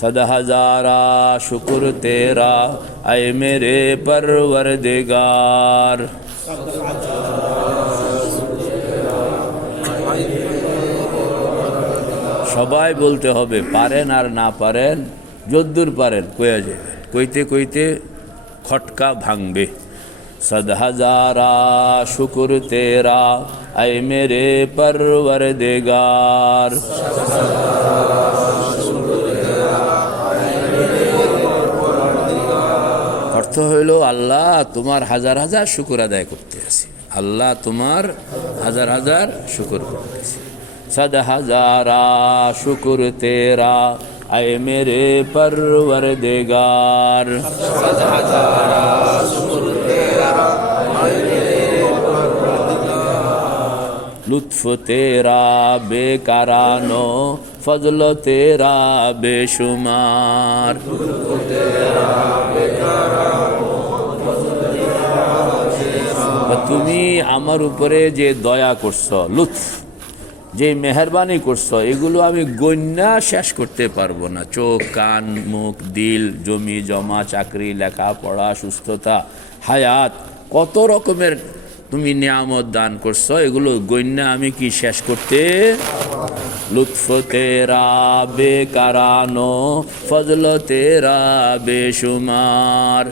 सद हज़ारा शुक्र तेरा ऐ मेरे परवरदिगार। সবাই বলতে হবে, পারেন আর না পারেন যদ্দূর পারেন কয়ে যাবে, কইতে কইতে খটকা ভাঙবে। सद हज़ारा शुक्र तेरा ऐ मेरे परवरदिगार। অর্থ হইল, আল্লাহ তোমার হাজার হাজার শুকর আদায় করতে আছি, আল্লাহ তোমার হাজার হাজার শুকর করতেছি। सद हज़ारा शुक्र तेरा ऐ मेरे परवरदिगार। सद हज़ारा शुक्र तेरा ऐ मेरे परवरदिगार। लुत्फ तेरा बेकारानो फजल तेरा बेशुमार। लुत्फ तेरा बेकारानो फजल तेरा बेशुमार। তুমি আমার উপরে যে দয়া করছো, লুৎফ যে মেহরবানি করছো, এগুলো আমি গণ্যা শেষ করতে পারবো না। চোখ, কান, মুখ, দিল, জমি জমা, চাকরি, লেখাপড়া, সুস্থতা, হায়াত, কত রকমের তুমি নিয়ামত দান করছো, এগুলো গণ্যা আমি কি শেষ করতে। লুৎফ তেরা বেকারানো ফজল তেরা বেশুমার।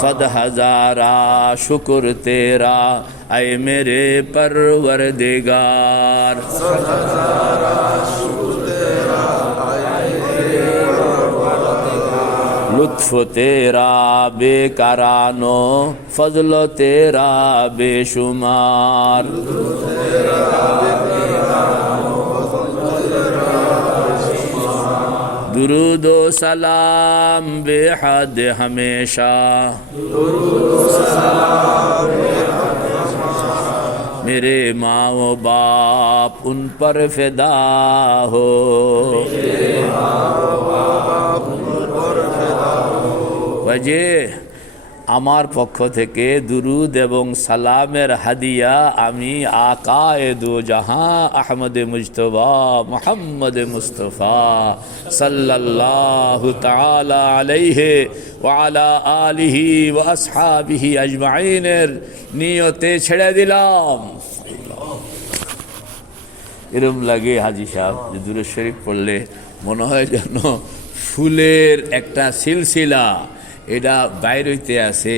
सद हज़ारा शुक्र तेरा ऐ मेरे परवरदिगार। सद हज़ारा शुक्र तेरा ऐ मेरे परवरदिगार। लुत्फ तेरा बेकारानो फजल तेरा बेशुमार। दुरूद व सलाम बेहद हमेशा मेरे माँ व बाप उन पर फिदा हो। वजह আমার পক্ষ থেকে দুরুদ এবং সালামের হাদিয়া আমি আকায়ে দো জাহাঁ আহমদে মুজতবা মুহাম্মদ মুস্তফা সাল্লাল্লাহু তাআলা আলাইহি ওয়া আলা আলিহি ওয়া আসহাবিহি আজমাইনের নিয়তে ছেড়ে দিলাম। এরকম লাগে হাজী সাহেব, যে দুরূদ শরীফ পড়লে মনে হয় যেন ফুলের একটা সিলসিলা এটা বাইর হইতে আছে,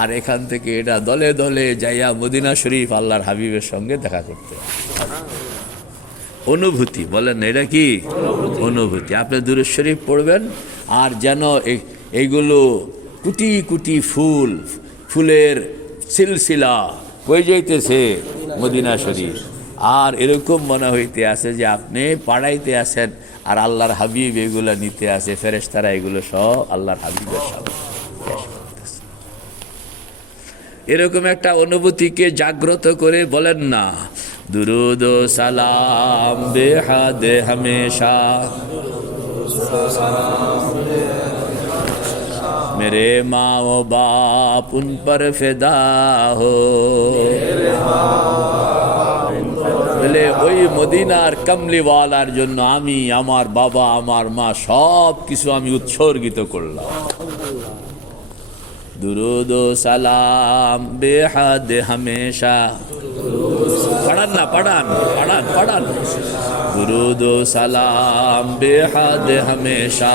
আর এখান থেকে এটা দলে দলে যাইয়া মদিনা শরীফ আল্লাহর হাবিবের সঙ্গে দেখা করতে। অনুভূতি বলেন, এটা কি অনুভূতি? আপনি দুরূদ শরীফ পড়বেন আর যেন এইগুলো কোটি কোটি ফুলের সিলসিলা হয়ে যাইতেছে মদিনা শরীফ, আর এরকম মনে হইতে আছে যে আপনি পাড়াইতে আছেন আর আল্লাহর হাবিব এগুলো নিতে আসে, ফেরেশতারা এগুলো সব আল্লাহর হাবিবের সামনে পেশ করতেছে। এরকম একটা অনুভূতিকে জাগ্রত করে বলেন না, দুরুদ ও সালাম বেহাদ হমেশা मेरे माँ व बाप उन पर फिदा हो। বলে ওই মদিনার কামলিওয়ালার জন্য আমি আমার বাবা আমার মা সব কিছু আমি উৎসর্গিত করলাম। দুরুদ ও সালাম বেহাদ হমেশা। পড়ান না, পড়ান পড়ান পড়ান। दुरूद व सलाम बेहद हमेशा,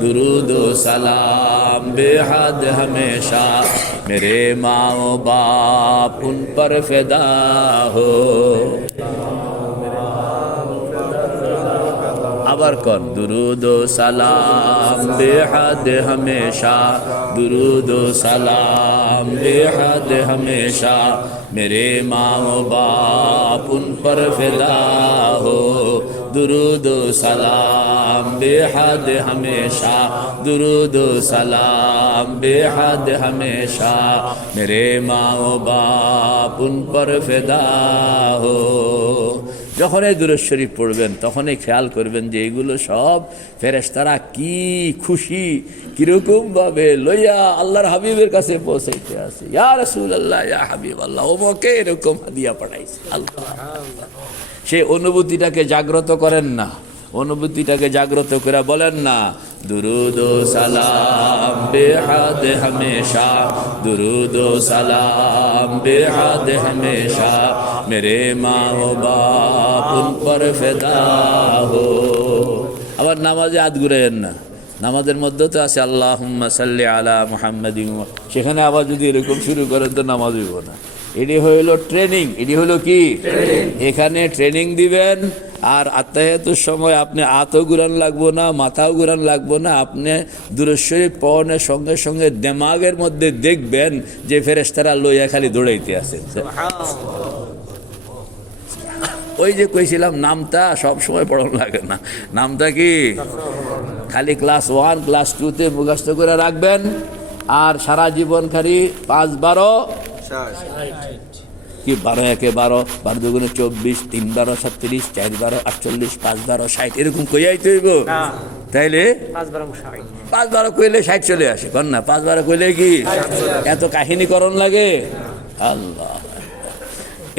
दुरूद व सलाम बेहद हमेशा मेरे माँ व बाप उन पर फिदा हो। আবার কর, দুরুদ ও সালাম বেহদ হমেশা, দুরুদ ও সালাম বেহদ হমেশা मेरे माँ व बाप उन पर फिदा हो। दुरूद व सलाम बेहद हमेशा, दुरूद व सलाम बेहद हमेशा मेरे माँ व बाप उन पर फिदा हो। যখনই দুরূদ শরীফ পড়বেন তখনই খেয়াল করবেন যে এগুলো সব ফেরেশতারা কি খুশি কিরকমভাবে লইয়া আল্লাহর হাবিবের কাছে পৌঁছাইতে আছে। ইয়া রাসূলুল্লাহ, ইয়া হাবিবাল্লাহ, ওমকে এরকম হাদিয়া পাঠাইছে আল্লাহ। সেই অনুভূতিটাকে জাগ্রত করেন না, অনুভূতিটাকে জাগ্রত করে বলেন না, দুরুদ ও সালাম বেহাদ হমেশা, দুরুদ ও সালাম বেহাদ হমেশা, মেরে মা ও বাপ উন পর ফিদা হো। আবার নামাজে হাত ঘুরাইয়েন না, নামাজের মধ্যে তো আছে আল্লাহুম্মা সাল্লি আলা মুহাম্মাদিন, সেখানে আবার যদি এরকম শুরু করেন তো নামাজ হইব না। এটি হইল ট্রেনিং, এটি হইল কি এখানে ট্রেনিং দিবেন। আর আত্মাহিয়াতুর সময় আপনি আতও ঘুরান লাগবো না, মাথাও ঘুরান লাগবো না, আপনি দুরূদ শরীফ পড়নের সঙ্গে সঙ্গে দেমাগের মধ্যে দেখবেন যে ফেরেশতারা লইয়া খালি দৌড়াইতে আছে। ওই যে কইছিলাম নামটা সব সময় পড়ানো লাগে না, নামটা কি খালি ক্লাস 1 ক্লাস 2-তে মুখস্থ করে রাখবেন, আর সারা জীবন খালি 5-12 কি 12-1 12, 12-2 24, 3-12 36, 4-12 48, 5-12 60 এরকম কইয়াইতে হইব। তাইলে 5-12 কইলে 60 চলে আসে, কন না 5-12 কইলে কি এত কাহিনীকরণ লাগে? আল্লাহ,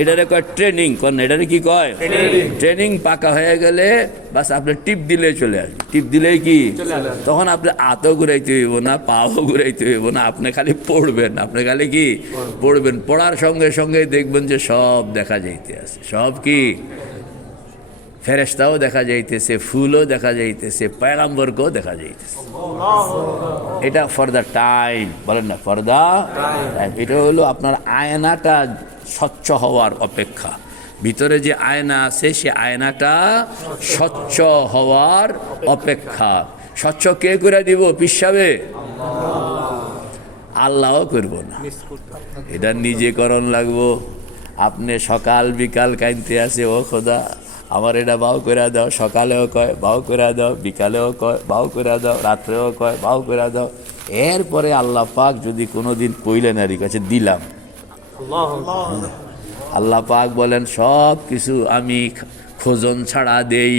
এটারে কয় ট্রেনিং, কন না এটারে কি কয় ট্রেনিং। পাকা হয়ে গেলে বাস আপনি টিপ দিলে চলে আসবে, টিপ দিলেই কি তখন আপনি আতও ঘুরাইতে হইব না, পাও ঘুরাইতে হইব না, আপনি খালি পড়বেন, আপনি খালি কি পড়বেন। পড়ার সঙ্গে সঙ্গে দেখবেন যে সব দেখা যাইতে আছে, সব কি ফেরেশতাও দেখা যাইতেছে, ফুলও দেখা যাইতেছে, পয়গম্বরকেও দেখা যাইতেছে। এটা ফর দ্য টাইম, বলেন না ফর দ্য টাইম। এটা হলো আপনার আয়নাটা স্বচ্ছ হওয়ার অপেক্ষা, ভিতরে যে আয়না আছে সে আয়নাটা স্বচ্ছ হওয়ার অপেক্ষা। স্বচ্ছ কে করে দিব? পিসাবে আল্লাহও করব না, এটা নিজে করণ লাগবো। আপনি সকাল বিকাল কাইনতে আছে, ও খোদা আমার এটা বাউ করে দাও, সকালেও কয় বাউ করে দাও, বিকালেও কয় বাউ করে দাও, রাত্রেও কয় বাউ করে দাও। এরপরে আল্লাহ পাক যদি কোনোদিন কইলেন আর কাছে দিলাম, আল্লাহ পাক বলেন সব কিছু আমি খোঁজন ছাড়া দেই,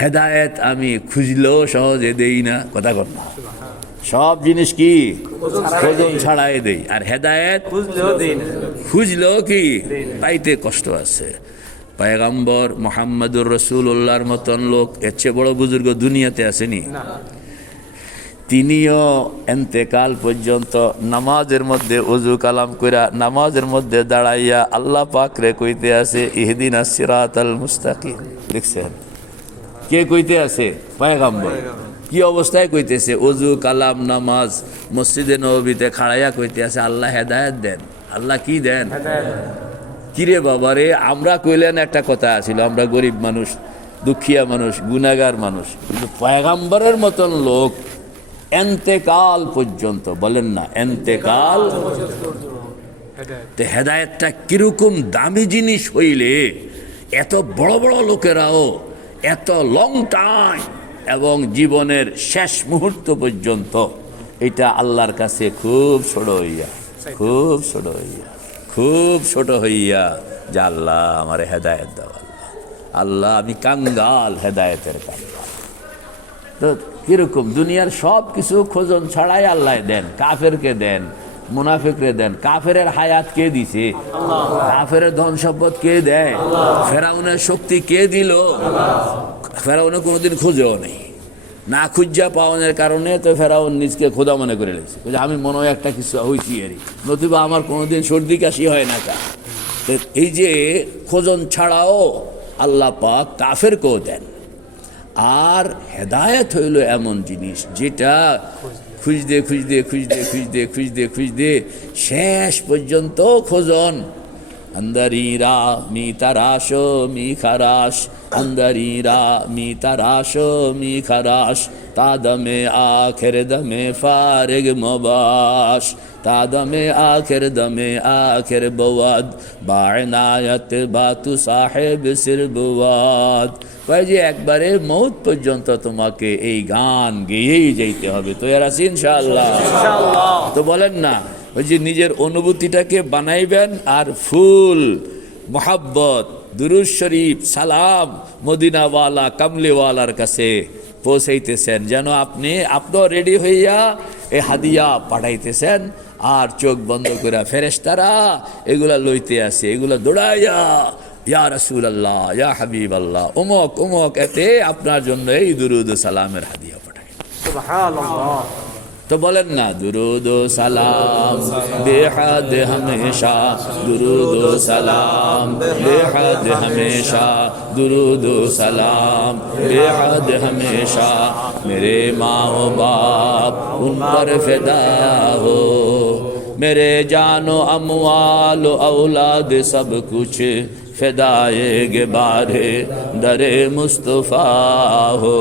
হেদায়েত আমি খুঁজলেও সহজে দেই না। কথা কর না, সব জিনিস কি খোঁজন ছাড়াই দেই, আর হেদায়েত খুঁজলেও কি পাইতে কষ্ট আছে। পয়গম্বর মুহাম্মদুর রাসূলুল্লাহর মতন লোক এর চেয়ে বড় বুজুর্গ দুনিয়াতে আসেনি। তিনিও এন্তেকাল পর্যন্ত নামাজের মধ্যে ওযু কালাম কইরা নামাজের মধ্যে দাঁড়াইয়া আল্লাহ পাক রে কইতে আছে ইহদিনাস সিরাতাল মুস্তাকিম। দেখছেন কে কইতে আছে? পয়গম্বর। কি অবস্থায় কইতেছে? ওযু কালাম নামাজ মসজিদে নববীতে খাড়াইয়া কইতে আছে আল্লাহ হেদায়েত দেন। আল্লাহ কি দেন? কিরে বাবারে, আমরা কইলেন একটা কথা আছিল, আমরা গরিব মানুষ, দুঃখিয়া মানুষ, গুনাহগার মানুষ, কিন্তু পয়গম্বরের মতন লোক এন্তেকাল পর্যন্ত, বলেন না এন্তেকাল, হেদায়েতটা কিরকম দামি জিনিস হইলে এত বড় বড় লোকেরাও এত লং টাইম এবং জীবনের শেষ মুহূর্ত পর্যন্ত এটা আল্লাহর কাছে খুব ছোট হইয়া, খুব ছোট হইয়া, খুব ছোট হইয়া যে আল্লাহ আমার হেদায়েত দাও, আল্লাহ আমি কাঙ্গাল, হেদায়েতের কাঙ্গাল। তো কিরকম দুনিয়ার সব কিছু খোঁজন ছাড়াই আল্লাহ দেন, কাফেরকে দেন, মুনাফিকরে দেন। কাফেরের হায়াত কে দিছে? কাফেরের ধন সম্পদ কে দেয়? ফেরাউনের শক্তি কে দিল? ফেরাউনে কোনোদিন খুঁজেও নেই, না খুঁজা পাওয়ানোর কারণে তো ফেরাউন নিজকে খোদা মনে করে লেগেছে, আমি মনে হয় একটা কিছু হয়েছি এরই, নতুবা আমার কোনোদিন সর্দি কাশি হয় না। তা এই যে খোঁজন ছাড়াও আল্লাহ পাক কাফেরকেও দেন। আর হেদায়েত হইল এমন জিনিস যেটা খুঁজতে খুঁজতে খুঁজতে খুঁজতে খুঁজতে খুঁজতে শেষ পর্যন্ত খোঁজন। अंदरीरा मी तराशो मी खराश, अंदरीरा मी तराशो मी खराश, तादमे आखिर दमे फारिग मुबाश, तादमे आखिर बवाद, बाइनायत बातु साहेब सिर बवाद। কয় যে একবারে মৌত পর্যন্ত তোমাকে এই গান গেয়েই যাইতে হবে। তো এর আছে ইনশাআল্লাহ, তো বলেন না ওই যে নিজের অনুভূতিটাকে বানাইবেন আর ফুল মোহাব্বত দুরূদ শরীফ সালাম মদিনাওয়ালা কামলিওয়ালার কাছে পৌঁছাইতেছেন, যেন আপনিও রেডি হইয়া এই হাদিয়া পাঠাইতেছেন। আর চোখ বন্ধ করে ফেরেশতারা এগুলা লইতে আসে, এগুলা দৌড়াইয়া ইয়া রাসূলুল্লাহ, ইয়া হাবিবাল্লাহ, অমুক অমুক, এতে আপনার জন্য এই দুরূদ ও সালামের হাদিয়া পাঠাই। সুবহানাল্লাহ। তো বলেন না, দুরূদ ও সালাম বেহাদ হমেশা, দুরূদ ও সালাম বেহাদ হমেশা, দুরূদ ও সালাম बेहद हमेशा, मेरे माँ व बाप उन पर फिदा हो, मेरे जानो अमवाल औलाद सब कुछ फिदाए बारे दरे मुस्तफ़ा हो,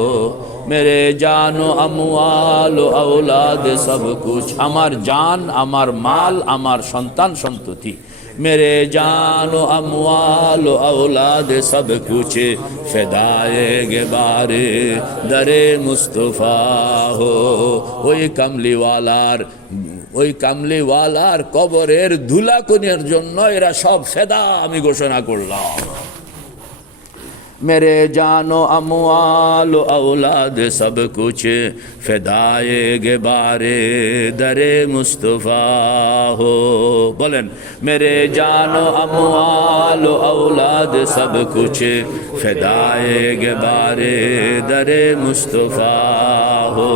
मेरे जानो अमवाल औलाद सब कुछ, আমার জান আমার মাল আমার সন্তান সন্ততি, मेरे जानो अमवाल औलाद सब कुछ फिदाए बारे दरे मुस्तफ़ा हो। ওই কামলিওয়ালার কবরের ধুলাকুনির জন্য এরা সব ফেদা আমি ঘোষণা করলাম। मेरे जानो अमवाल औलाद सब कुछ फिदाए बारे दरे मुस्तफ़ा हो। बोलें, मेरे जानो अमवाल औलाद सब कुछ फिदाए बारे दरे मुस्तफ़ा हो।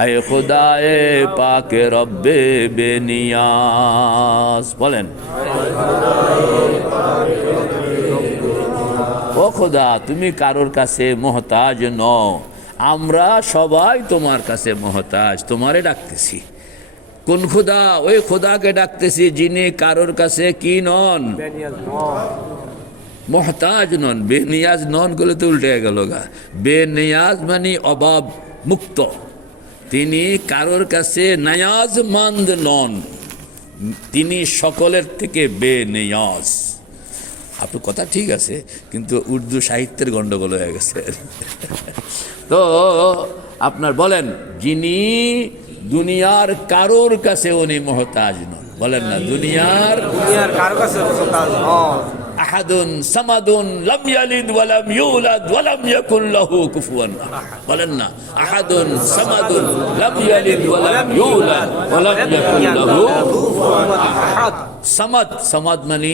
ऐ खुदाए पाक रब्बे बेनियाज, बोलें ও খোদা তুমি কারোর কাছে মুহতাজ নও, আমরা সবাই তোমার কাছে মুহতাজ, তোমারে ডাকতেছি। কোন খোদা? ওই খোদাকে ডাকতেছি যিনি কারোর কাছে কি নন, মুহতাজ নন। বেনিয়াজ নন বলে তো উল্টে গেল গা। বেনিয়াজ মানে অভাব মুক্ত, তিনি কারোর কাছে নায়াজমন্দ নন, তিনি সকলের থেকে বেনিয়াজ। আপনার কথা ঠিক আছে, কিন্তু উর্দু সাহিত্যের গন্ডগোল হয়ে গেছে। তো আপনার বলেন, যিনি দুনিয়ার কারোর কাছে উনি মুহতাজ নন, বলেন না দুনিয়ার কারোর কাছে মুহতাজ নন। আহাদুন সামাদুন লাম ইয়ালিদ ওয়া লাম ইউলাদ ওয়া লাম ইয়াকুল লাহু কুফুয়ান আহাদ, বলেন না আহাদুন সামাদুন লাম ইয়ালিদ ওয়া লাম ইউলাদ ওয়া লাম ইয়াকুল লাহু কুফুয়ান আহাদ। সামাদ, সামাদ মানে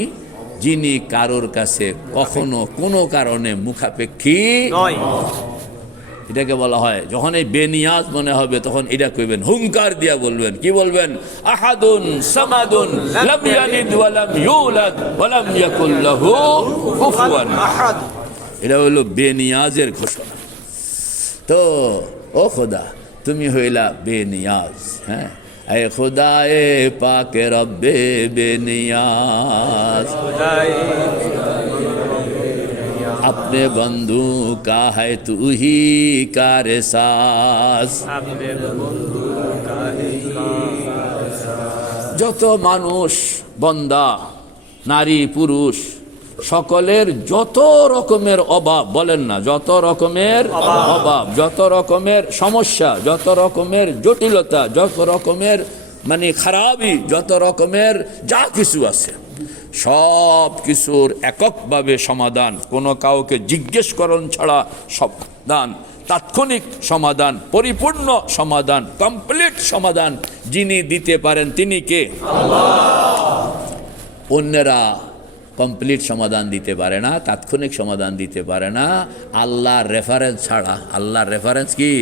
যিনি কারোর কাছে কখনো কোনো কারণে মুখাপেক্ষী নয়। এটাকে বলা হয়, যখন এই বেনিয়াজ মনে হবে তখন এটা কইবেন, হুঙ্কার দিয়া বলবেন, কি বলবেন? আহাদুন সামাদুন লাম ইয়ালিদ ওয়া লাম ইউলাদ ওয়া লাম ইয়াকুল লাহু কুফুয়ান আহাদ। এটা হলো বেনিয়াজের ঘোষণা। তো ও খোদা তুমি হইলা বেনিয়াজ, হ্যাঁ। ऐ खुदाए पाक रब्बे बेनियाज, अपने बंधु का है तू ही कारसाज। যত মানুষ বন্দা নারী পুরুষ সকলের যত রকমের অভাব, বলেন না যত রকমের অভাব, যত রকমের সমস্যা, যত রকমের জটিলতা, যত রকমের মানে খারাপই, যত রকমের যা কিছু আছে সব কিছুর এককভাবে সমাধান, কোনো কাউকে জিজ্ঞেস করণ ছাড়া সমাধান, তাৎক্ষণিক সমাধান, পরিপূর্ণ সমাধান, কমপ্লিট সমাধান যিনি দিতে পারেন তিনি কে? আল্লাহ। অন্যরা কমপ্লিট সমাধান দিতে পারে না, তাৎক্ষণিক সমাধান দিতে পারে না আল্লাহর রেফারেন্স ছাড়া। আল্লাহর রেফারেন্স কি?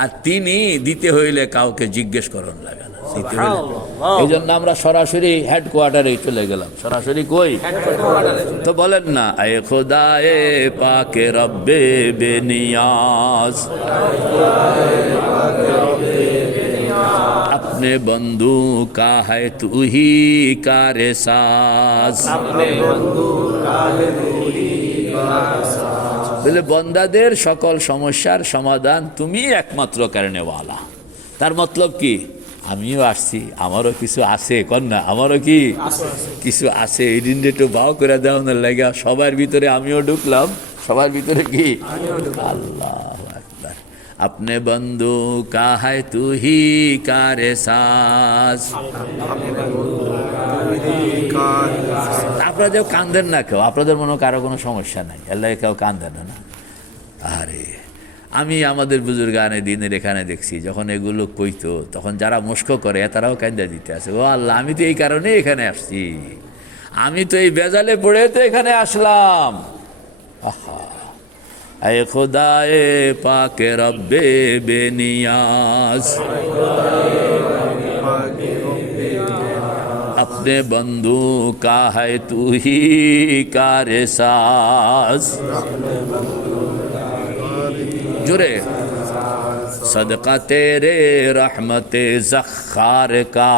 আর তিনি দিতে হইলে কাউকে জিজ্ঞেস করণ লাগে না। এই জন্য আমরা সরাসরি হেডকোয়ার্টারে চলে গেলাম। সরাসরি কই? তো বলেন না, আয়ে খোদায়ে পাকে রব্বে বেনিয়াজ, अपने बंधु का है तू ही कारे साज। বলে বন্দাদের সকল সমস্যার সমাধান তুমি একমাত্র কারণেওয়ালা। তার মতলব কি? আমিও আসছি, আমারও কিছু আছে, কন্যা আমারও কি কিছু আছে, এই দিন একটু বাও করে দেওয়া লাগে। সবার ভিতরে আমিও ঢুকলাম, সবার ভিতরে কি? আল্লাহ আকবার। अपने बंधु का है तू ही कारे साज। আপনারা কেউ কান্দেন না, কেউ আপনাদের মনে কারো কোনো সমস্যা নাই, আল্লাহ কেউ কান্দেন না। আরে আমি আমাদের বুজুর্গানে দিনের এখানে দেখছি যখন এগুলো কইতো তখন যারা মুস্ক করে তারাও কান্দা দিতে আছে, ও আল্লাহ আমি তো এই কারণে এখানে আসছি, আমি তো এই বেজালে পড়ে তো এখানে আসলাম। আহা এ খোদায়ে পাকে রব্বে বেনিয়াজ, अपने बंधु का है तू ही कारे साज। जुरे सदका तेरे रहमते ज़ख़्ख़ार का।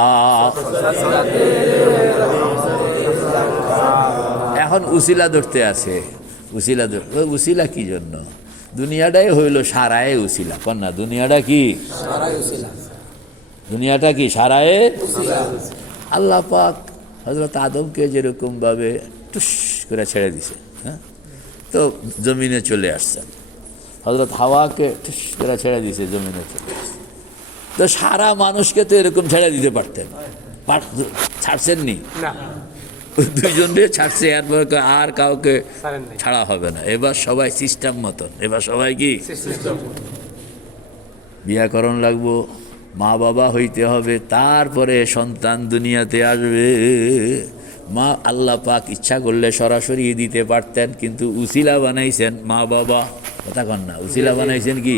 এখন উসিলা ধরতে আছে, উসিলা উসিলা কি জন্য? দুনিয়াটাই হইল সারায়ে উসিলা, কন্যা দুনিয়াটা কি দুনিয়াটা কি সারায়ে উসিলা। আল্লাহ পাক হযরত আদমকে যেরকমভাবে টুস করে ছেড়ে দিছে, হ্যাঁ, তো জমিনে চলে আসছেন। হযরত হাওয়াকে টুস করে ছেড়ে দিছে, জমিনে চলে আসছে। তো সারা মানুষকে তো এরকম ছেড়ে দিতে পারতেন, ছাড়ছেননি না, দুইজনকে ছাড়ছে, এরপর আর কাউকে ছাড়া হবে না। এবার সবাই সিস্টেম মতন, এবার সবাই কি বিয়াকরণ লাগবো, মা বাবা হইতে হবে, তারপরে সন্তান দুনিয়াতে আসবে। মা আল্লাহ পাক ইচ্ছা করলে সরাসরি দিতে পারতেন, কিন্তু উসিলা বানাইছেন মা বাবা। কথা কন না, উসিলা বানাইছেন কি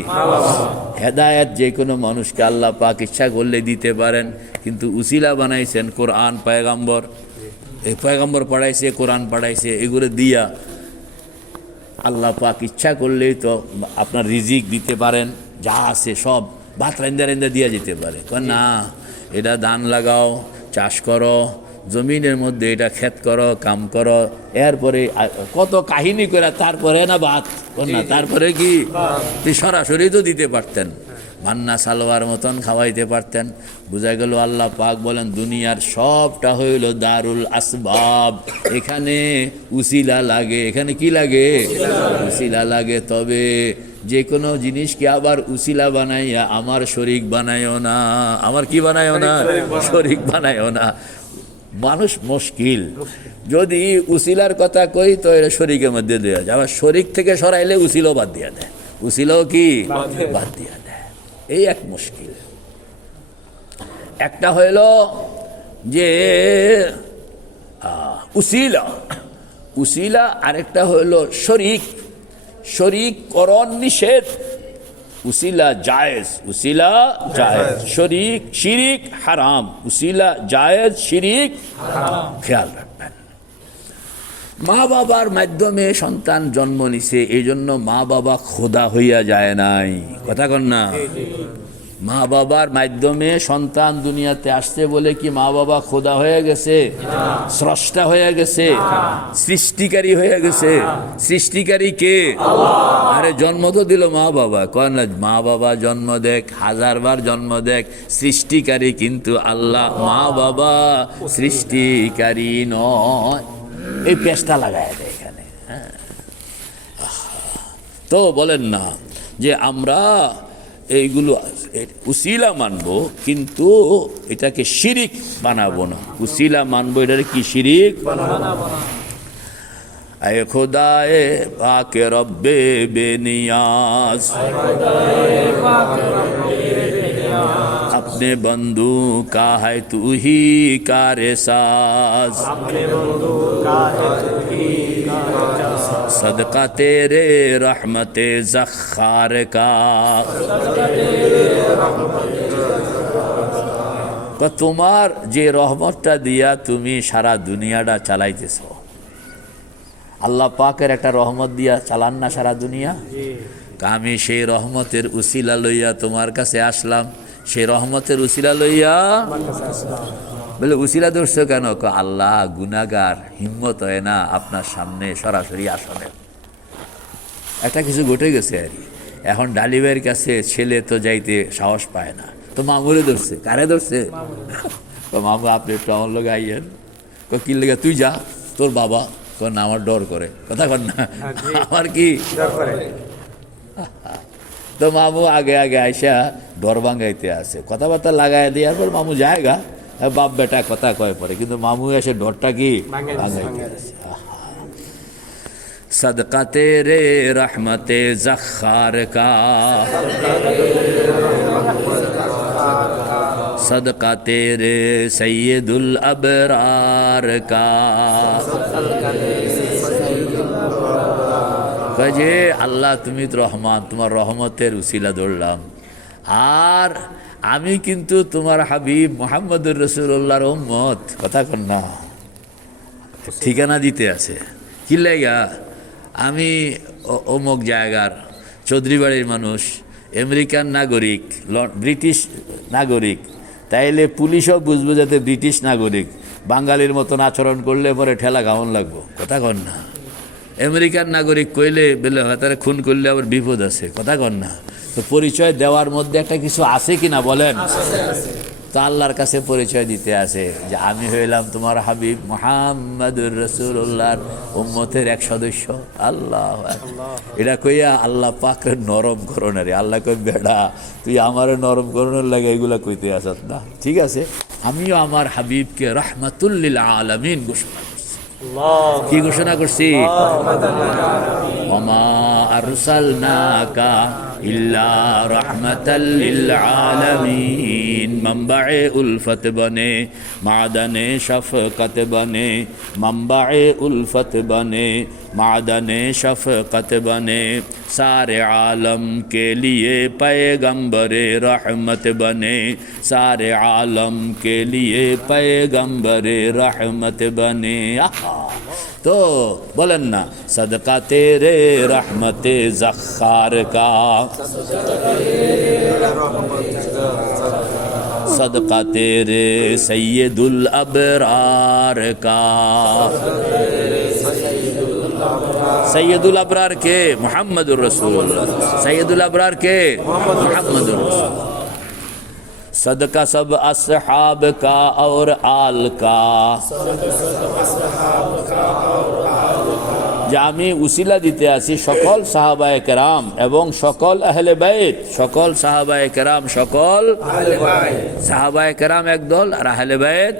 হেদায়েত। যে কোনো মানুষকে আল্লাহ পাক ইচ্ছা করলে দিতে পারেন, কিন্তু উসিলা বানাইছেন কোরআন, পয়গম্বর। এই পয়গম্বর পড়াইছে, কোরআন পড়াইছে, এগুলো দিয়া আল্লাহ পাক ইচ্ছা করলেই তো আপনার রিজিক দিতে পারেন, যা আছে সব ভাত রান্দা রান্দা দিয়া যেতে পারে। না, এটা ধান লাগাও, চাষ করো, জমিনের মধ্যে এটা ক্ষেত করো, কাম করো, এরপরে কত কাহিনী করে তারপরে না ভাত, না তারপরে কি সরাসরি তো দিতে পারতেন, মান্না সালোয়ার মতন খাওয়াইতে পারতেন। বোঝা গেল আল্লাহ পাক বলেন দুনিয়ার সবটা হইল দারুল আসবাব, এখানে উসিলা লাগে। এখানে কি লাগে? উসিলা লাগে। তবে যে কোনো জিনিসকে আবার উসিলা বানাইয়া আমার শরীক বানায়ও না। আমার কি বানায়ও না? শরীক বানায়ও না। মানুষ মুশকিল, যদি উসিলার কথা কই তো এটা শরীকের মধ্যে দেওয়া যায়, আবার শরীক থেকে সরাইলে উসিলাও বাদ দিয়া দেয়, উসিলাও কি বাদ দিয়া দেয়। এই এক মুশকিল। একটা হইল যে উসিলা, উসিলা, আরেকটা হইল শরীক। শরীক করণ নিষেধ, উসিলা জায়েজ, উসিলা জায়েজ। শরীক শিরিক হারাম, উসিলা জায়েজ, শিরিক হারাম। খেয়াল রাখবেন। মা বাবার মাধ্যমে সন্তান জন্ম নিছে, এই জন্য মা বাবা খোদা হইয়া যায় নাই। কথা কন না, মা বাবার মাধ্যমে সন্তান দুনিয়াতে আসছে বলে কি মা বাবা খোদা হয়ে গেছে? স্রষ্টা হয়ে গেছে, সৃষ্টিকারী হয়ে গেছে। সৃষ্টিকারী কে? আরে জন্ম তো দিল মা বাবা। কয় না, মা বাবা জন্ম দেখ, হাজারবার জন্ম দেখ, সৃষ্টিকারী কিন্তু আল্লাহ। মা বাবা সৃষ্টিকারী নয়। এই পেশটা লাগায় দেয় এখানে। তো বলেন না যে আমরা এইগুলো উসিলা মানবো, কিন্তু এটাকে শিরিক বানাবো না। উসিলা মানবো, এটাকে কি শিরিক বানাবো না। আয় খোদায়ে পাকে রব্বে বেনিয়াজ, अपने बंधु का है तू ही कारे साज, सदका तेरे रहमते ज़ख़्ख़ार का। তোমার যে রহমতটা দিয়া তুমি সারা দুনিয়াটা চালাইতেছ, আল্লাহ পাকের একটা রহমত দিয়া চালান না সারা দুনিয়া। আমি সেই রহমতের উসিলা লইয়া তোমার কাছে আসলাম, সেই রহমতের উসিলা লইয়া। বলে উসিলা ধরছো কেন? আল্লাহ গুনাহগার, হিম্মত হয় না আপনার সামনে সরাসরি আসলে। একটা কিছু ঘটে গেছে আর কি। এখন ডালিবের কাছে ছেলে তো যাইতে সাহস পায় না, তো মামুরে ধরছে। কারে ধরছে? মামু আপনি একটু আমার লোক আইয়েন। কি লেগে? তুই যা, তোর বাবা। না, আমার ডর করে। কথা কর না, আমার কি? তো মামু আগে আগে আইসা ডর ভাঙাইতে আসে, কথাবার্তা লাগাই দেওয়ার পর মামু যায়গা, বাপ বেটা কথা কয় পরে, কিন্তু মামু এসে ডরটা কি ভাঙাইতে আসে। सदका तेरे रहमते ज़ख़्ख़ार का, सदका तेरे सैयदुल अबरार का। যে আল্লাহ তুমি তো রহমান, তোমার রহমতের উসিলা ধরলাম, আর আমি কিন্তু তোমার হাবিব মুহাম্মদুর রাসূলুল্লাহর উম্মত। কথা কন না, ঠিকানা দিতে আছে কি লাগা, আমি অমুক জায়গার চৌধুরী বাড়ির মানুষ, আমেরিকান নাগরিক, ব্রিটিশ নাগরিক, তাইলে পুলিশও বুঝবো যাতে ব্রিটিশ নাগরিক। বাঙালির মতন আচরণ করলে পরে ঠেলা খাওয়ান লাগবো। কথা কন না, আমেরিকান নাগরিক কইলে বেলে হয় তারা খুন করলে আবার বিপদ আছে। কথা কন না, তো পরিচয় দেওয়ার মধ্যে একটা কিছু আছে কি না বলেন? তো আল্লাহর কাছে পরিচয় দিতে আছে যে আমি হইলাম তোমার হাবিব মুহাম্মদুর রাসূলুল্লাহর উম্মতের এক সদস্য। আল্লাহ, এটা কইয়া আল্লাহ পাকের নরম করো না রে। আল্লাহ কই বেড়া তুই আমারে নরম করোনার লাগে এগুলা কইতে আসত না। ঠিক আছে, আমিও আমার হাবিবকে রাহমাতুল লিল আলামিন ঘোষণা করছি। কি ঘোষণা করছি? ওমা আরসালনাকা ইল্লা রাহমাতাল লিল আলামিন। मंबाए उल्फत बने, मादने शफ़क़त बने, मंबाए उल्फत बने, मादने शफ़क़त बने, सारे आलम के लिए पैगम्बरे रहमत बने, सारे आलम के लिए पैगम्बरे रहमत बने। तो बोलन ना, सदका तेरे रहमते ज़ख़्ख़ार का, सदका तेरे सैयदुल अबरार का। सैयदुल अबरार के मुहम्मदुर रसूलुल्लाह, सैयदुल अबरार के मुहम्मदुर रसूलुल्लाह। सदका सब असहाब का और आल का, যে আমি উসিলা দিতে আসি সকল সাহাবায়ে কেরাম এবং সকল আহলে বাইত, সকল সাহাবায়ে কেরাম, সকল সাহাবায়ে কেরাম একদল আর আহলে বাইত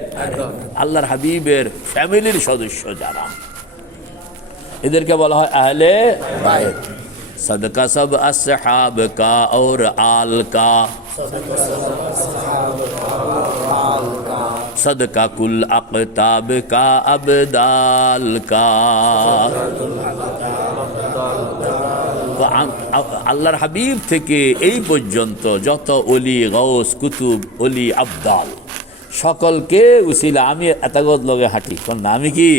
আল্লাহর হাবিবের ফ্যামিলির সদস্য যারা, এদেরকে বলা হয় আহলে বাইত। सदका सब असहाब का और आल का, सदका कुल अक़ताब का अबदाल का। তো আল্লাহর হাবিব থেকে এই পর্যন্ত যত অলি গৌস কুতুব অলি আবদাল সকলকে উসিলা আমি এতাগত লগে হাঁটি। না আমি কি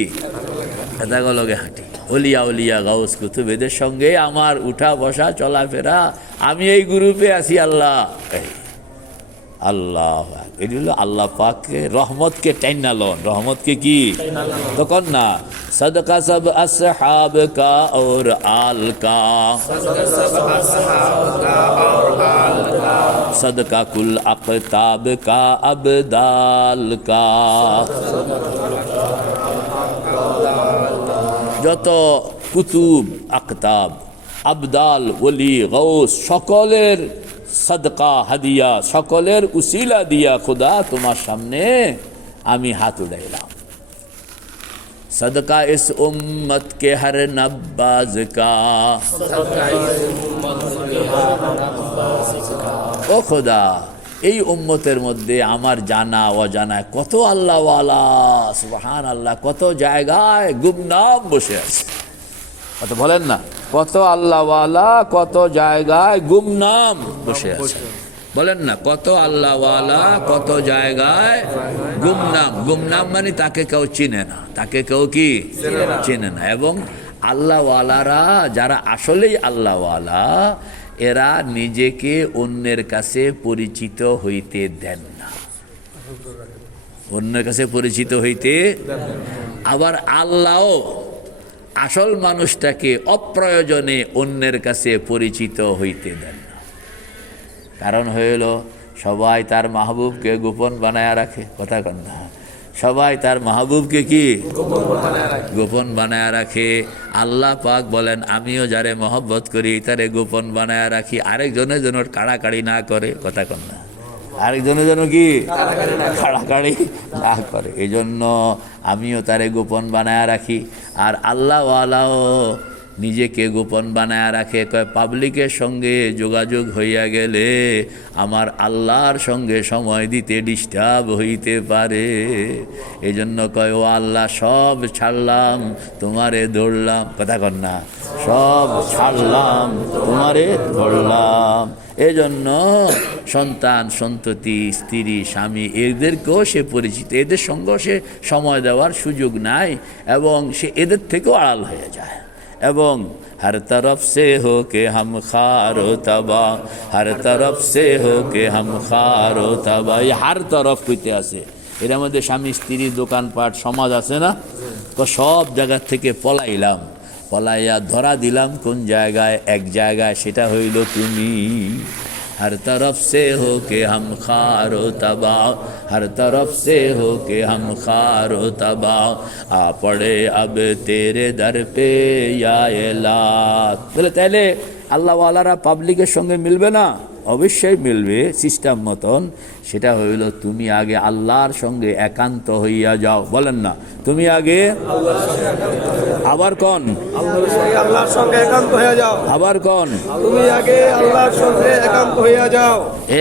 এতাগত লগে হাঁটি, অলিয়া উলিয়া গাউস কুতুব এদের সঙ্গে আমার উঠা বসা চলাফেরা, আমি এই গ্রুপে আছি। আল্লাহ আল্লাহ এটি হলো আল্লাহ পাককে রহমতকে টাইনা লন, রহমতকে কি তখন না। সদকা সব আসহাব কা और आल का, सदका कुल अक़ताब का अबदाल का। যত কুতুব আকতাব আবদাল ওলি গৌস সকলের সদকা হাদিয়া, সকলের উসিলা দিয়া খুদা তোমার সামনে আমি হাত উঠাইলাম। सदका इस उम्मत के हर नब्बाज का, ও খোদা এই উম্মতের মধ্যে আমার জানা অজানায় কত আল্লাহওয়ালা, সুবহান আল্লাহ, কত জায়গায় গুমনাম বসে আছে। কত বলেন না, কত আল্লাহওয়ালা কত জায়গায় গুমনাম বসে আছে। বলেন না, কত আল্লাহওয়ালা কত জায়গায় গুমনাম। গুমনাম মানে তাকে কেউ চিনে না, তাকে কেউ কি চিনে না। এবং আল্লাহওয়ালারা যারা আসলেই আল্লাহওয়ালা, এরা নিজেকে অন্যের কাছে পরিচিত হইতে দেন না, অন্যের কাছে পরিচিত হইতে। আবার আল্লাহ আসল মানুষটাকে অপ্রয়োজনে অন্যের কাছে পরিচিত হইতে দেন না। কারণ হইল সবাই তার মাহবুবকে গোপন বানায়া রাখে। কথা কন না, সবাই তার মাহবুবকে কি গোপন বানায় রাখে। আল্লাহ পাক বলেন আমিও যারে মহব্বত করি তারে গোপন বানায় রাখি, আরেকজনের জন্য কাড়াকাড়ি না করে, কথা কন না, আরেকজনের জন্য কি কাড়াকাড়ি না করে, এই জন্য আমিও তারে গোপন বানায় রাখি। আর আল্লাহওয়ালাও নিজেকে গোপন বানায় রাখে, কয় পাবলিকের সঙ্গে যোগাযোগ হইয়া গেলে আমার আল্লাহর সঙ্গে সময় দিতে ডিস্টার্ব হইতে পারে। এই জন্য কয় ও আল্লাহ সব ছাড়লাম তোমারে ধরলাম, কথা কন না, সব ছাড়লাম তোমারে ধরলাম। এই জন্য সন্তান সন্ততি স্ত্রী স্বামী এদেরকেও সে পরিচিত, এদের সঙ্গেও সে সময় দেওয়ার সুযোগ নাই এবং সে এদের থেকেও আড়াল হয়ে যায়। এবং हर तरफ से हो के हम खारो तबा, हर तरफ से हो के हम खारो तबा, এই हर तरफ কইতে আছে, এর মধ্যে স্বামী স্ত্রী দোকানপাট সমাজ আছে না, তো সব জায়গা থেকে পলাইলাম, পলাইয়া ধরা দিলাম কোন জায়গায়, এক জায়গায়, সেটা হইল তুমি। हर तरफ से हो के हम खारो तबाह, हर तरफ से हो के हम खारो तबाह, आ पड़े अब तेरे दर पे या इलाह। বলে তাহলে আল্লাহওয়ালারা পাবলিকের সঙ্গে মিলবে না? অবশ্যই মিলবে সিস্টেম মতন। সেটা হইল তুমি আগে আল্লাহর সঙ্গে একান্ত হইয়া যাও, বলেন না, তুমি আগে আবার কোন আল্লাহর সঙ্গে একান্ত হয়ে যাও, আবার কোন তুমি আগে আল্লাহর সঙ্গে একান্ত হইয়া যাও।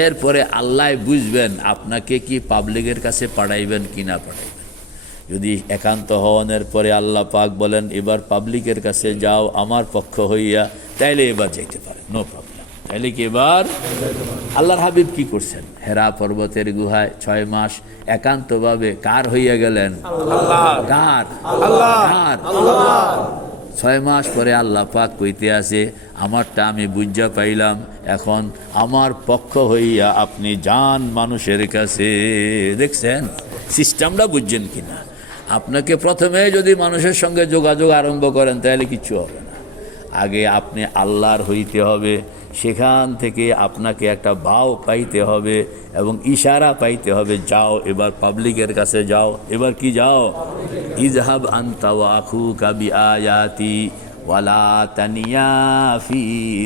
এরপরে আল্লাহ বুঝবেন আপনাকে কি পাবলিকের কাছে পাঠাইবেন কি না পাঠাইবেন। যদি একান্ত হওয়ানোর পরে আল্লাহ পাক বলেন এবার পাবলিকের কাছে যাও আমার পক্ষ হইয়া, তাইলে এবার যেতে পারে, নো প্রবলেম। তাইলে কি এবার আল্লাহর হাবিব কি করছেন? হেরা পর্বতের গুহায় 6 মাস একান্তভাবে কার হইয়া গেলেন? কার? কার? 6 মাস পরে আল্লাহ পাক কইতে আছে আমারটা আমি বুঝা পাইলাম, এখন আমার পক্ষ হইয়া আপনি যান মানুষের কাছে। দেখছেন সিস্টেমটা বুঝছেন কিনা? আপনাকে প্রথমে যদি মানুষের সঙ্গে যোগাযোগ আরম্ভ করেন তাহলে কিচ্ছু হবে না, আগে আপনি আল্লাহর হইতে হবে, সেখান থেকে আপনাকে একটা ভাও পাইতে হবে এবং ইশারা পাইতে হবে, যাও এবার পাবলিকের কাছে যাও। এবার কি যাও? ইজহাব আনতা ওয়া আখুকা বিআয়াতি ওয়ালা তানিয়া ফি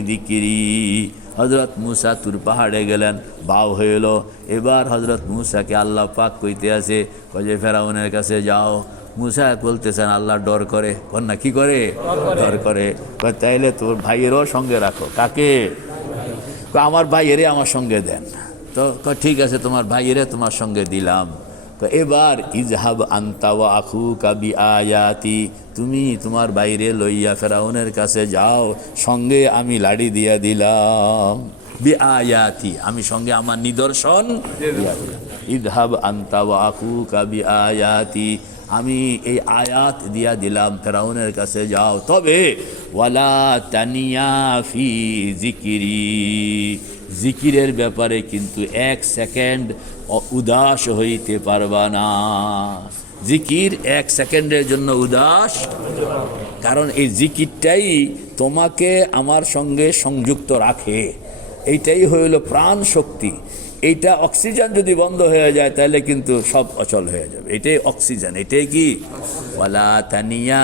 যিকরি। হযরত মুসা তুর পাহাড়ে গেলেন, ভাও হইল। এবার হযরত মুসাকে আল্লাহ পাক কইতে আছে কয়ে ফেরাউনের কাছে যাও। মুসা বলতেছেন আল্লাহ ডর করে, কন্যা কি করে? ডর করে। তাইলে তোর ভাইয়েরও সঙ্গে রাখো। কাকে? আমার ভাইয়েরে আমার সঙ্গে দেন। তো ঠিক আছে তোমার ভাইয়েরে তোমার সঙ্গে দিলাম। তো এবার ইজহাব আনতা ওয়া আখুকা বিআয়াতি, তুমি তোমার বাইরে লইয়া ফেরাউনের কাছে যাও, সঙ্গে আমি লাড়ি দিয়া দিলাম। বিআয়াতি, আমি সঙ্গে আমার নিদর্শন দিয়া দিলাম। ইজহাব আনতা ওয়া আখুকা বিআয়াতি, আমি এই আয়াত দিয়া দিলাম, ফেরাউনের কাছে যাও। তবে ওয়ালা তানিয়া ফি যিকরি, জিকিরের ব্যাপারে কিন্তু 1 সেকেন্ড উদাস হইতে পারবা না। জিকির 1 সেকেন্ডের জন্য উদাস, কারণ এই জিকিরটাই তোমাকে আমার সঙ্গে সংযুক্ত রাখে, এইটাই হইল প্রাণ শক্তি। এইটা অক্সিজেন যদি বন্ধ হয়ে যায় তাহলে কিন্তু সব অচল হয়ে যাবে। এটাই অক্সিজেন, এটাই কি? ওয়ালা তানিয়া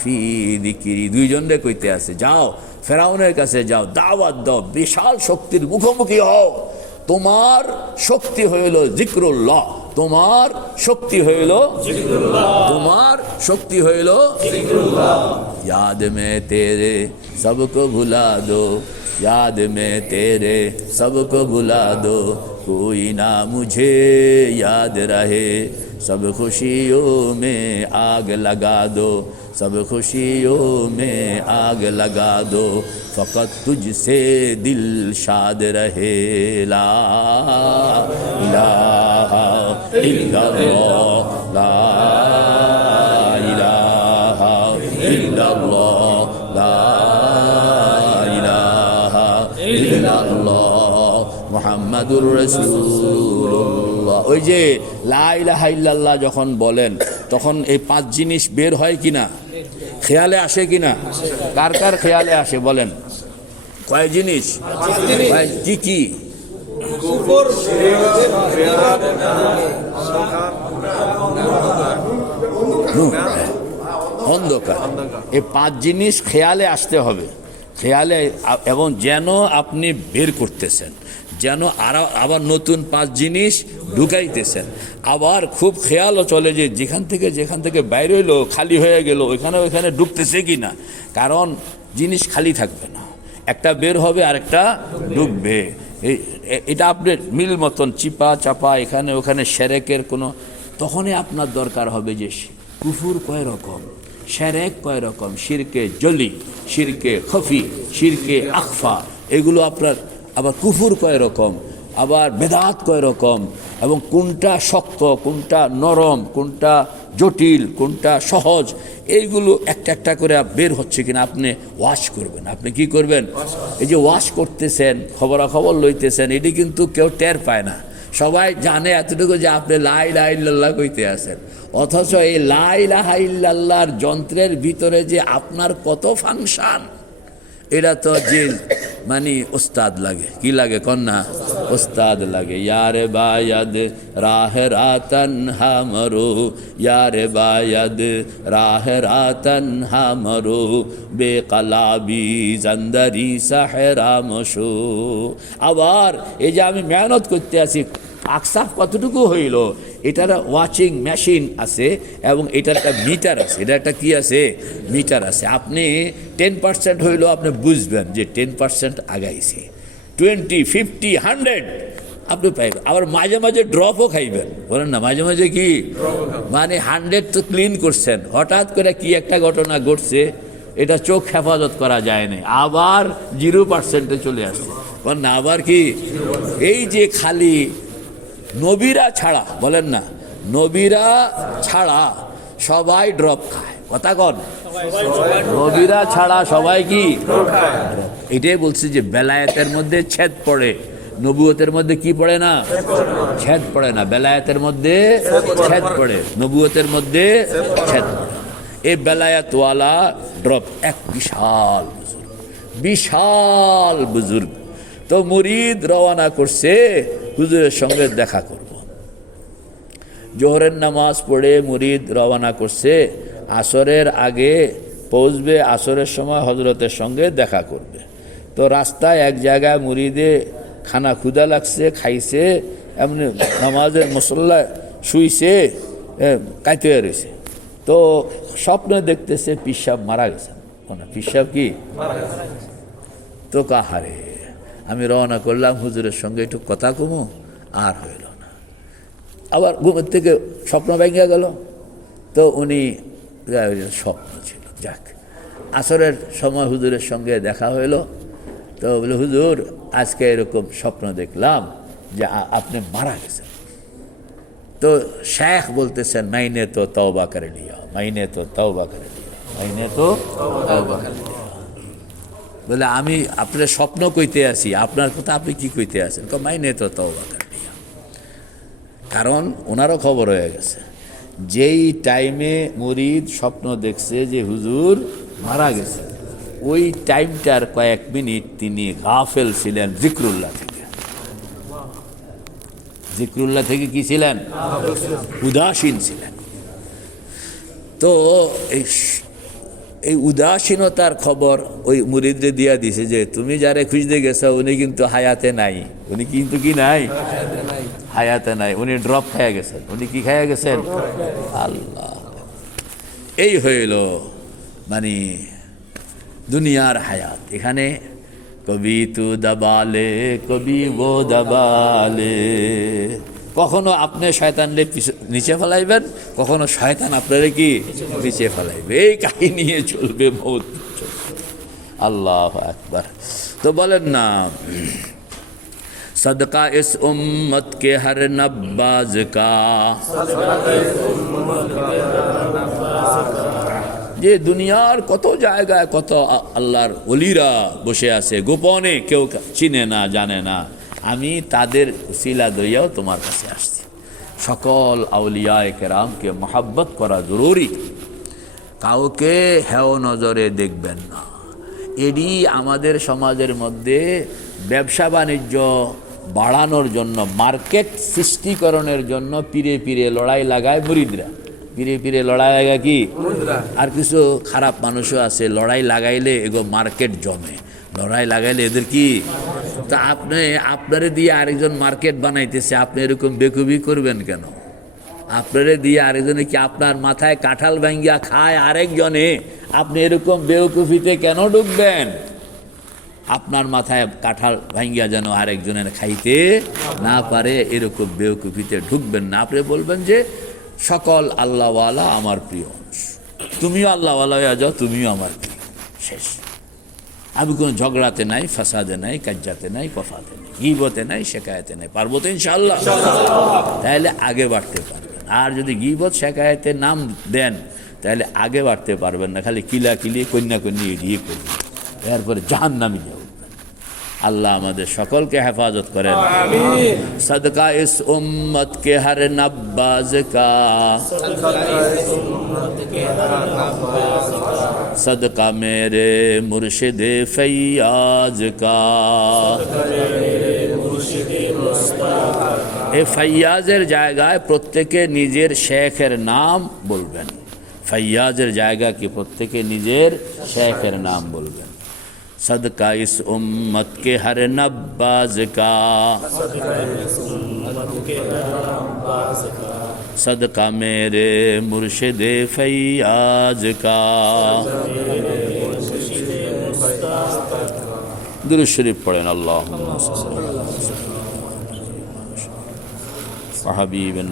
ফি যিকরি, দুইজনে কইতে আছে যাও ফেরাউনের কাছে যাও, দাওয়াত দাও, বিশাল শক্তির মুখোমুখি হও। তোমার শক্তি হইল জিক্রুল্লাহ, তোমার শক্তি হইল জিক্রুল্লাহ, তোমার শক্তি হইল জিক্রুল্লাহ। याद में तेरे सबको भुला दो, याद में तेरे सबको भुला दो, कोई ना मुझे याद रहे, सब खुशियों में आग लगा दो, सब खुशियों में आग लगा दो, फ़क़त तुझसे दिल शाद रहे, ला इलाहा इल्लल्लाह, ला इलाहा इल्लल्लाह, ला इलाहा ইল্লাল্লাহ মুহাম্মাদুর রাসূলুল্লাহ। ওই যে লা ইলাহা ইল্লাল্লাহ যখন বলেন তখন এই 5 জিনিস বের হয় কিনা, খেয়ালে আসে কিনা? কার কার খেয়ালে আসে বলেন? কয় জিনিস? কি কি? নূর, অন্ধকার। এই 5 জিনিস খেয়ালে আসতে হবে, খেয়ালে। এবং যেন আপনি বের করতেছেন, যেন আবার নতুন 5 জিনিস ঢুকাইতেছেন। আবার খুব খেয়ালও চলে যে যেখান থেকে বাইরে হইলো খালি হয়ে গেল, ওইখানে ঢুকতেছে কি না। কারণ জিনিস খালি থাকবে না, একটা বের হবে আর একটা ঢুকবে। এটা আপনার মিল মতন চিপা চাপা এখানে ওখানে সেরেকের কোনো, তখনই আপনার দরকার হবে যে কুফুর কয় রকম, সেরেক কয় রকম, শিরকে জলি, শিরকে খফি, শিরকে আখফা, এগুলো আপনার। আবার কুফুর কয় রকম, আবার বেদাত কয় রকম, এবং কোনটা শক্ত, কোনটা নরম, কোনটা জটিল, কোনটা সহজ, এইগুলো একটা একটা করে বের হচ্ছে কিনা আপনি ওয়াশ করবেন। আপনি কি করবেন? এই যে ওয়াশ করতেছেন, খবরাখবর লইতেছেন, এটি কিন্তু কেউ টের পায় না। সবাই জানে এতটুকু যে আপনি লা ইলাহা ইল্লাল্লাহ কইতে আছেন, অথচ এই লা ইলাহা ইল্লাল্লাহর যন্ত্রের ভিতরে যে আপনার কত ফাংশন, এটা তো যে মানে ওস্তাদ লাগে। কি লাগে কন্যা? ওস্তাদ লাগে। ইয়ারে বায়াদ রাহ রাতন হামরো, ইয়ারে বায়াদ রাহ রাতন হামরো, বেকলাবি জন্দরি সাহরা মশো। আবার এই যে আমি মেহনত করতে আছি, আকসাফ কতটুকু হইল, এটার ওয়াচিং মেশিন আছে এবং এটার একটা মিটার আছে। এটা একটা কি আছে? মিটার আছে। আপনি 10% হইল, আপনি বুঝবেন যে 10% আগাইছে। 20, 50, 100 আপনি পাইবেন। আবার মাঝে মাঝে ড্রপও খাইবেন, বলেন না? মাঝে মাঝে কি মানে 100 তো ক্লিন করছেন, হঠাৎ করে কি একটা ঘটনা ঘটছে, এটা চোখ হেফাজত করা যায় না, আবার 0%-এ চলে আসছে, বলেন না? আবার কি এই যে খালি নবীরা ছাড়া, বলেন না, নবীরা ছাড়া সবাই ড্রপ খায়। কথা কন, নবীরা ছাড়া সবাই কি? এটাই বলছি যে বেলায়েতের মধ্যে ছেদ পড়ে, নবুয়তের মধ্যে কি পড়ে না? ছেদ পড়ে না। বেলায়েতের মধ্যে ছেদ পড়ে, নবুয়তের মধ্যে ছেদ পড়ে। এই বেলায়েতওয়ালা ড্রপ এক বিশাল বুজুর্গ, বিশাল বুজুর্গ। তো মুরিদ রওনা করছে হুজুরের সঙ্গে দেখা করব। জোহরের নামাজ পড়ে মুরিদ রওনা করছে, আসরের আগে পৌঁছবে, আসরের সময় হজরতের সঙ্গে দেখা করবে। তো রাস্তায় এক জায়গায় মুরিদে খানা ক্ষুধা লাগছে, খাইছে, এমনি নামাজের মুসল্লায় শুইছে, কাইতে রয়েছে। তো স্বপ্নে দেখতেছে পিসাব মারা গেছে। পিসাব কি? তো কাহারে আমি রওনা করলাম হুজুরের সঙ্গে একটু কথা কমো, আর হইল না। আবার ঘুমের থেকে স্বপ্ন ভেঙে গেল। তো উনি স্বপ্ন ছিল, যাক। আসরের সময় হুজুরের সঙ্গে দেখা হইল। তো বলে, হুজুর আজকে এরকম স্বপ্ন দেখলাম যে আপনি মারা গেছেন। তো শেখ বলতেছেন, মাইনে তো তওবা করে লিয়া, মাইনে তো তওবা করে লিয়া, মাইনে তো তওবা করে লিয়া। বলে, আমি আপনার স্বপ্ন কইতে আসি, আপনার কথা আপনি কি কইতে আসেন? মাইনে তো তওবা করে লিয়া। কারণ ওনারও খবর হয়ে গেছে, যেই টাইমে মুরিদ স্বপ্ন দেখছে যে হুজুর মারা গেছে, ওই টাইমটার কয়েক মিনিট তিনি গাফেল ছিলেন জিক্রুল্লাহ থেকে। জিক্রুল্লাহ থেকে কি ছিলেন? উদাসীন ছিলেন। তো এই উদাসীনতার খবর ওই মুরিদরে দিয়া দিছে যে তুমি যারে খুঁজতে গেছো উনি কিন্তু হায়াতে নাই। উনি কিন্তু কি নাই? হায়াতে নাই। উনি ড্রপ খাইয়া গেছেন। উনি কি খাইয়া গেছেন? আল্লাহ। এই হইল মানে দুনিয়ার হায়াত। এখানে কবি তু দবালে কবি ও দবালে, কখনো আপনি শয়তানরে নিচে ফেলাইবেন, কখনো শয়তান আপনারে কি নিচে ফেলাইবে। এই কাহিনী নিয়ে চলবে বহুত। আল্লাহু আকবার। তো বলেন না, सदका इस उम्मत के हर नब्बाज का, যে দুনিয়ার কত জায়গায় কত আল্লাহর ওলিরা বসে আছে, গোপনে কেউ চিনে না, জানে না। আমি তাদের উসিলা দইয়াও তোমার কাছে আসছি। সকল আউলিয়ায়ে কেরামকে মহাব্বত করা জরুরি। কাউকে হেও নজরে দেখবেন না। এডি আমাদের সমাজের মধ্যে ব্যবসা বাণিজ্য বাড়ানোর জন্য, মার্কেট সৃষ্টিকরণের জন্য পীরে পীরে লড়াই লাগায় মুরিদরা। পীরে পীরে লড়াই লাগায় কি? আর কিছু খারাপ মানুষও আছে, লড়াই লাগাইলে এগো মার্কেট জমে, লড়াই লাগাইলে এদের কি? তা আপনারে দিয়ে আরেকজন মার্কেট বানাইতেছে, আপনি এরকম বেকুবি করবেন কেন? আপনারে দিয়ে আরেকজনে কি আপনার মাথায় কাঁঠাল ভাঙ্গিয়া খায় আরেকজনে, আপনি এরকম বেকুফিতে কেন ঢুকবেন? আপনার মাথায় কাঁঠাল ভাঙ্গিয়া যেন আরেকজনের খাইতে না পারে, এরকম বেকুফিতে ঢুকবেন না। আপনি বলবেন যে সকল আল্লাহওয়ালা আমার প্রিয়, তুমিও আল্লাহওয়ালা হয়ে যাও, তুমিও আমার প্রিয়, শেষ। আমি কোনো ঝগড়াতে নাই, ফাসাদে নাই, কাজ্জাতে নাই, কফাতে নাই, গীবতে নাই, শেকায়েতে নাই। পারবো তো ইনশাআল্লাহ? তাহলে আগে বাড়তে পারবেন। আর যদি গীবত শেকায়েতে নাম দেন তাহলে আগে বাড়তে পারবেন না, খালি কিলাকিলি কন্যা কন্যা এড়িয়ে করবেন, এরপরে জাহান্নামে যাবেন। আল্লাহ আমাদের সকলকে হেফাজত করেন। সদকা ইস উম্মত কে হর নব্বাজ কা, সদকা মেরে মুর্শিদ ফৈয়াজ কা। এই ফৈয়াজের জায়গায় প্রত্যেকে নিজের শেখের নাম বলবেন। ফৈয়াজের জায়গা কি প্রত্যেকে নিজের শেখের নাম বলবেন। सदका इस उम्मत के हर नब्बाज का, सदका मेरे मुर्शिद फैयाज का। दुरूद शरीफ पढ़ें। अल्लाहुम्मा सल्ली अला हबीबिना